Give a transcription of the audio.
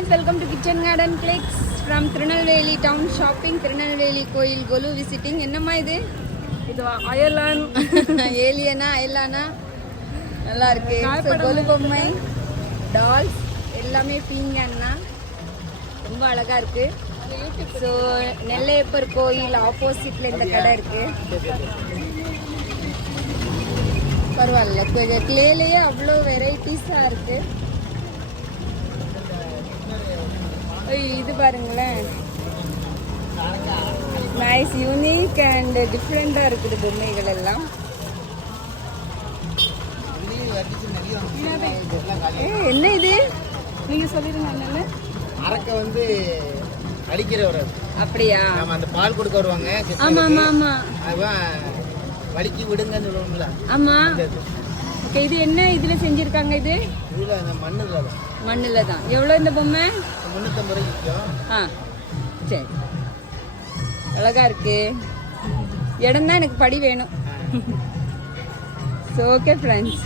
friends, welcome to Kitchen Garden Clicks from Tirunelveli Town Shopping, Tirunelveli Koil, Golu visiting. என்னம்மா இது? இது அயலான் ஏலியனா நல்லா இருக்கு. கொலு பொம்மை, டால்ஸ் எல்லாமே பீங்கன்னா ரொம்ப அழகா இருக்கு. ஸோ நெல்லையப்பர் கோயில் ஆப்போசிட்ல இந்த கடை இருக்கு. பரவாயில்ல, கிளேலேயே அவ்வளோ வெரைட்டிஸாக இருக்கு. இது பாருங்களேன், நைஸ் யூனிக் அண்ட் டிஃப்ரெண்டா இருக்குது பொம்மைகள் எல்லாம். என்ன இது நீங்க சொல்லிருங்க. என்னன்னு அரக்க வந்து அடிக்கிறவர் அப்படியா? நம்ம அந்த பால் கொடுக்க வருவாங்க. ஆமா ஆமா ஆமா, அதுதான் வலிக்கு விடுங்கன்னு சொல்லுவோம்ல. ஆமா. ஓகே, இது என்ன இதுல செஞ்சிருக்காங்க? இது இதுல அந்த மண்ணுல தான். எவ்வளவு இந்த பொம்மை? 350 ரூபாய்க்கு. சரி, அழகா இருக்கு. இடம் தான் எனக்கு படி வேணும். So okay friends.